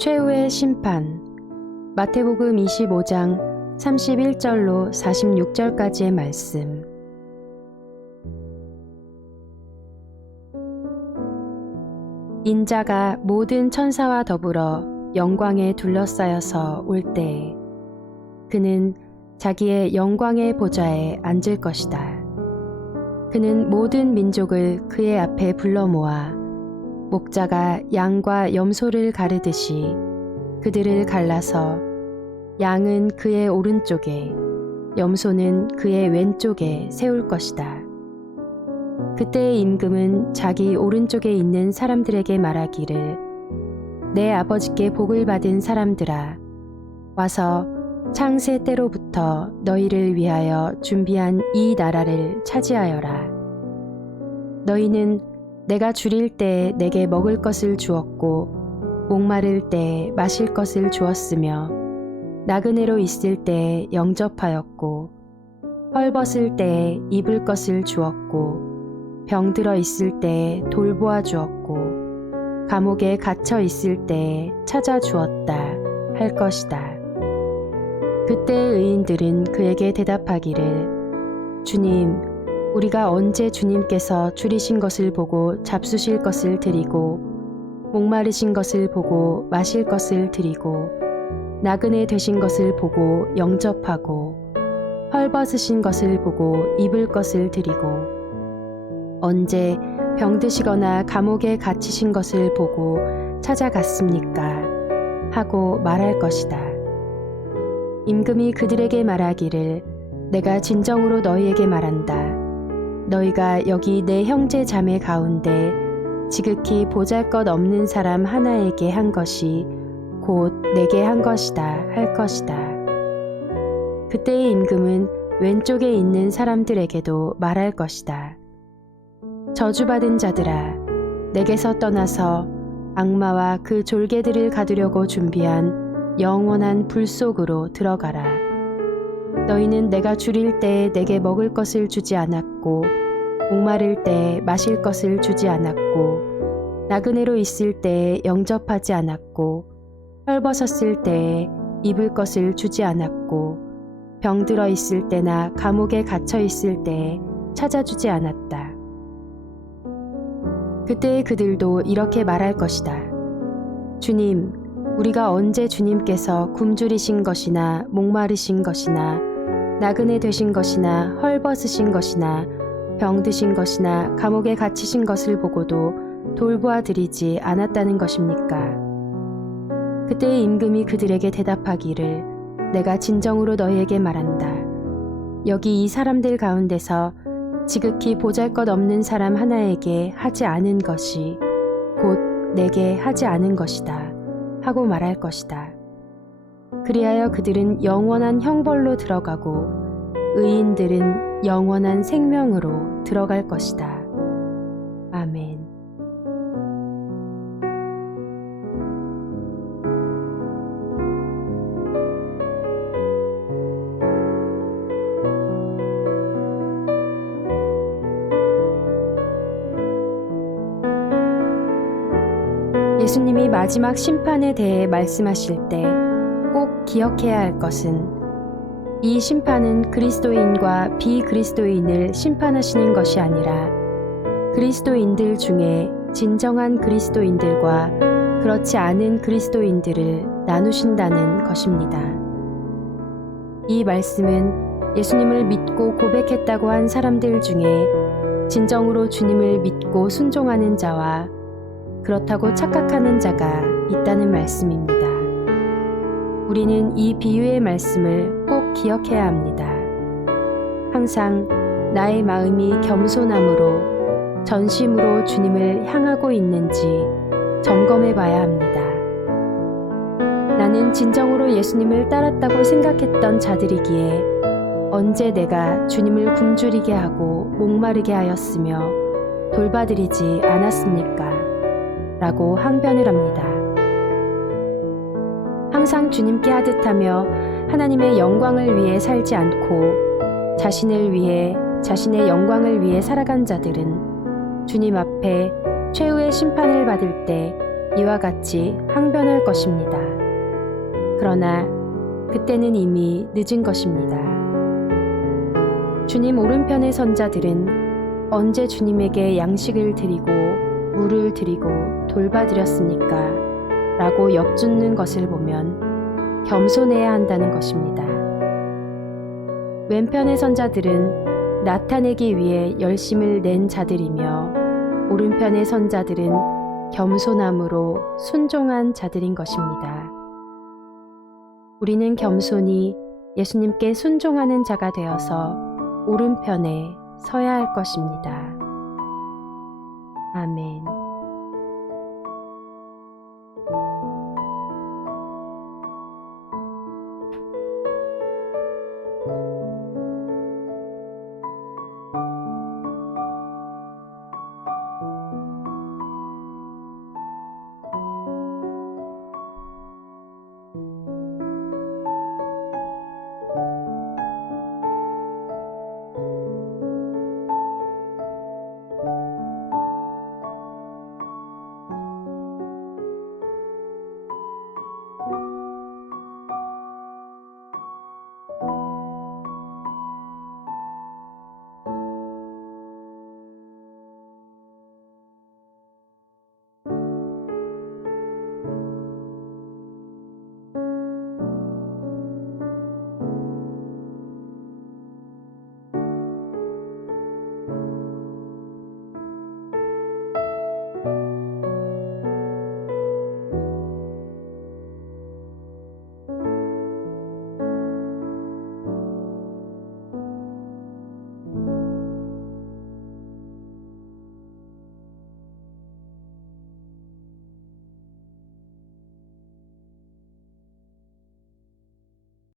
최후의 심판. 마태복음 25장 31절로 46절까지의 말씀. 인자가 모든 천사와 더불어 영광에 둘러싸여서 올 때에 그는 자기의 영광의 보좌에 앉을 것이다. 그는 모든 민족을 그의 앞에 불러 모아 목자가 양과 염소를 가르듯이 그들을 갈라서 양은 그의 오른쪽에 염소는 그의 왼쪽에 세울 것이다. 그때의 임금은 자기 오른쪽에 있는 사람들에게 말하기를 내 아버지께 복을 받은 사람들아 와서 창세 때로부터 너희를 위하여 준비한 이 나라를 차지하여라. 너희는 내가 줄일 때에 내게 먹을 것을 주었고 목마를 때에 마실 것을 주었으며 나그네로 있을 때에 영접하였고 헐벗을 때에 입을 것을 주었고 병들어 있을 때에 돌보아 주었고 감옥에 갇혀 있을 때에 찾아주었다 할 것이다. 그때의 의인들은 그에게 대답하기를 주님, 우리가 언제 주님께서 줄이신 것을 보고 잡수실 것을 드리고 목마르신 것을 보고 마실 것을 드리고 나그네 되신 것을 보고 영접하고 헐벗으신 것을 보고 입을 것을 드리고 언제 병드시거나 감옥에 갇히신 것을 보고 찾아갔습니까? 하고 말할 것이다. 임금이 그들에게 말하기를 내가 진정으로 너희에게 말한다. 너희가 여기 내 형제 자매 가운데 지극히 보잘것없는 사람 하나에게 한 것이 곧 내게 한 것이다 할 것이다. 그때의 임금은 왼쪽에 있는 사람들에게도 말할 것이다. 저주받은 자들아, 내게서 떠나서 악마와 그 졸개들을 가두려고 준비한 영원한 불 속으로 들어가라. 너희는 내가 줄일 때에 내게 먹을 것을 주지 않았고 목마를 때에 마실 것을 주지 않았고 나그네로 있을 때에 영접하지 않았고 헐벗었을 때에 입을 것을 주지 않았고 병들어 있을 때나 감옥에 갇혀 있을 때에 찾아주지 않았다. 그때 그들도 이렇게 말할 것이다. 주님, 우리가 언제 주님께서 굶주리신 것이나 목마르신 것이나 나그네 되신 것이나 헐벗으신 것이나 병드신 것이나 감옥에 갇히신 것을 보고도 돌보아 드리지 않았다는 것입니까? 그때의 임금이 그들에게 대답하기를 내가 진정으로 너희에게 말한다. 여기 이 사람들 가운데서 지극히 보잘것없는 사람 하나에게 하지 않은 것이 곧 내게 하지 않은 것이다 하고 말할 것이다. 그리하여 그들은 영원한 형벌로 들어가고 의인들은 영원한 생명으로 들어갈 것이다. 아멘. 예수님이 마지막 심판에 대해 말씀하실 때 꼭 기억해야 할 것은 이 심판은 그리스도인과 비그리스도인을 심판하시는 것이 아니라 그리스도인들 중에 진정한 그리스도인들과 그렇지 않은 그리스도인들을 나누신다는 것입니다. 이 말씀은 예수님을 믿고 고백했다고 한 사람들 중에 진정으로 주님을 믿고 순종하는 자와 그렇다고 착각하는 자가 있다는 말씀입니다. 우리는 이 비유의 말씀을 꼭 기억해야 합니다. 항상 나의 마음이 겸손함으로 전심으로 주님을 향하고 있는지 점검해 봐야 합니다. 나는 진정으로 예수님을 따랐다고 생각했던 자들이기에 언제 내가 주님을 굶주리게 하고 목마르게 하였으며 돌봐드리지 않았습니까? 라고 항변을 합니다. 항상 주님께 하듯하며 하나님의 영광을 위해 살지 않고 자신을 위해 자신의 영광을 위해 살아간 자들은 주님 앞에 최후의 심판을 받을 때 이와 같이 항변할 것입니다. 그러나 그때는 이미 늦은 것입니다. 주님 오른편의 선자들은 언제 주님에게 양식을 드리고 물을 드리고 돌봐드렸습니까? 라고 엿듣는 것을 보면 겸손해야 한다는 것입니다. 왼편의 선자들은 나타내기 위해 열심을 낸 자들이며 오른편의 선자들은 겸손함으로 순종한 자들인 것입니다. 우리는 겸손히 예수님께 순종하는 자가 되어서 오른편에 서야 할 것입니다. 아멘.